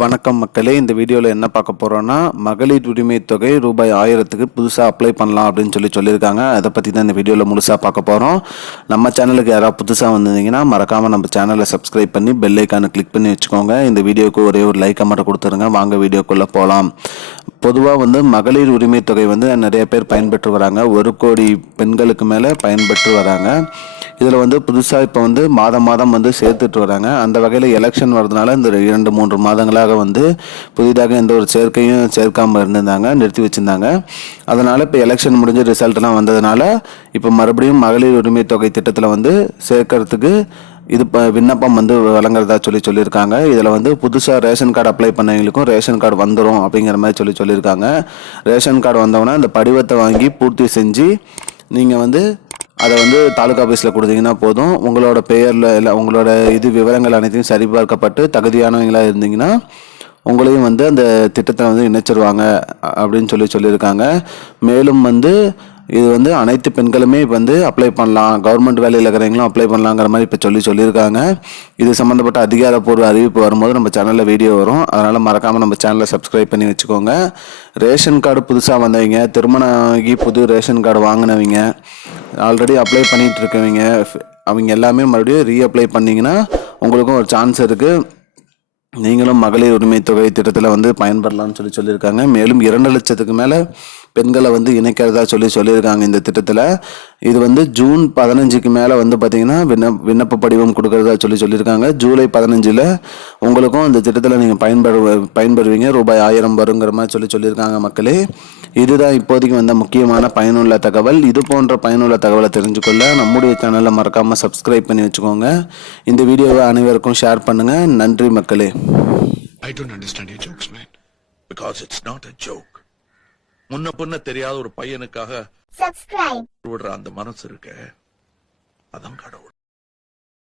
வணக்கம் மக்களே, இந்த வீடியோவில் என்ன பார்க்க போகிறோன்னா, மகளிர் உரிமை தொகை ரூபாய் 1000க்கு புதுசாக அப்ளை பண்ணலாம் அப்படின்னு சொல்லியிருக்காங்க. அதை பற்றி தான் இந்த வீடியோவில் முழுசாக பார்க்க போகிறோம். நம்ம சேனலுக்கு யாராவது புதுசாக வந்திருந்தீங்கன்னா மறக்காமல் நம்ம சேனலை சப்ஸ்கிரைப் பண்ணி பெல் ஐக்கானை கிளிக் பண்ணி வச்சுக்கோங்க. இந்த வீடியோக்கு ஒரே ஒரு லைக்கை மட்டும் கொடுத்துருங்க. வாங்க வீடியோக்குள்ளே போகலாம். பொதுவாக மகளிர் உரிமை தொகை நிறைய பேர் பயன்பெற்று வராங்க. 1 கோடி பெண்களுக்கு மேலே பயன்பெற்று வராங்க. இதில் புதுசாக இப்போ மாதம் சேர்த்துட்டு வராங்க. அந்த வகையில் எலெக்ஷன் வரதுனால இந்த 2-3 மாதங்களாக புதிதாக எந்த ஒரு சேர்க்கையும் சேர்க்காமல் இருந்திருந்தாங்க, நிறுத்தி வச்சுருந்தாங்க. அதனால் இப்போ எலெக்ஷன் முடிஞ்ச ரிசல்ட்லாம் வந்ததுனால இப்போ மறுபடியும் மகளிர் உரிமை தொகை திட்டத்தில் சேர்க்கறதுக்கு இது விண்ணப்பம் வழங்குறதா சொல்லியிருக்காங்க. இதில் புதுசாக ரேஷன் கார்டு அப்ளை பண்ணவங்களுக்கும் ரேஷன் கார்டு வந்துடும் அப்படிங்கிற மாதிரி சொல்லியிருக்காங்க. ரேஷன் கார்டு வந்தோன்னா அந்த படிவத்தை வாங்கி பூர்த்தி செஞ்சு நீங்கள் அதை தாலுகா ஆஃபீஸில் கொடுத்தீங்கன்னா போதும். உங்களோட பெயரில் இல்லை உங்களோட விவரங்கள் அனைத்தையும் சரிபார்க்கப்பட்டு தகுதியானவங்களாக இருந்தீங்கன்னா உங்களையும் அந்த திட்டத்தை இணைச்சிருவாங்க அப்படின்னு சொல்லியிருக்காங்க. மேலும் இது அனைத்து பெண்களுமே அப்ளை பண்ணலாம், கவர்மெண்ட் வேலையில் இருக்கிறவங்களும் அப்ளை பண்ணலாங்கிற மாதிரி இப்போ சொல்லியிருக்காங்க. இது சம்மந்தப்பட்ட அதிகாரப்பூர்வ அறிவிப்பு வரும்போது நம்ம சேனலில் வீடியோ வரும். அதனால் மறக்காமல் நம்ம சேனலை சப்ஸ்கிரைப் பண்ணி வச்சுக்கோங்க. ரேஷன் கார்டு புதுசாக வந்தவங்க, திருமணம் ஆகி புது ரேஷன் கார்டு வாங்கினவங்க, ஆல்ரெடி அப்ளை பண்ணிகிட்டு இருக்கவங்க, அவங்க எல்லாமே மறுபடியும் ரீஅப்ளை பண்ணிங்கன்னா உங்களுக்கும் ஒரு சான்ஸ் இருக்குது. நீங்களும் மகளிர் உரிமை தொகை திட்டத்தில் பயன்படலாம்னு சொல்லியிருக்காங்க. மேலும் 2 லட்சத்துக்கு மேலே பெண்களை இணைக்கிறதா சொல்லியிருக்காங்க இந்த திட்டத்தில். இது ஜூன் 15க்கு மேலே பார்த்தீங்கன்னா விண்ணப்ப படிவம் கொடுக்கறதா சொல்லியிருக்காங்க. ஜூலை 15ல் உங்களுக்கும் இந்த திட்டத்தில் நீங்கள் பயன்பெறுவீங்க. ரூபாய் 1000 வருங்கிற மாதிரி சொல்லியிருக்காங்க. மக்களே, இதுதான் இப்போதைக்கு முக்கியமான பயனுள்ள தகவல். இது போன்ற பயனுள்ள தகவலை தெரிஞ்சுக்கொள்ள நம்முடைய சேனலை மறக்காமல் சப்ஸ்கிரைப் பண்ணி வச்சுக்கோங்க. இந்த வீடியோவை அனைவருக்கும் ஷேர் பண்ணுங்கள். நன்றி மக்களே. I don't understand your jokes, man. Because it's not a joke. முன்ன பின்ன தெரியாத ஒரு பையனுக்காக விடுற அந்த மனசு இருக்க, அதான் கடவுள்.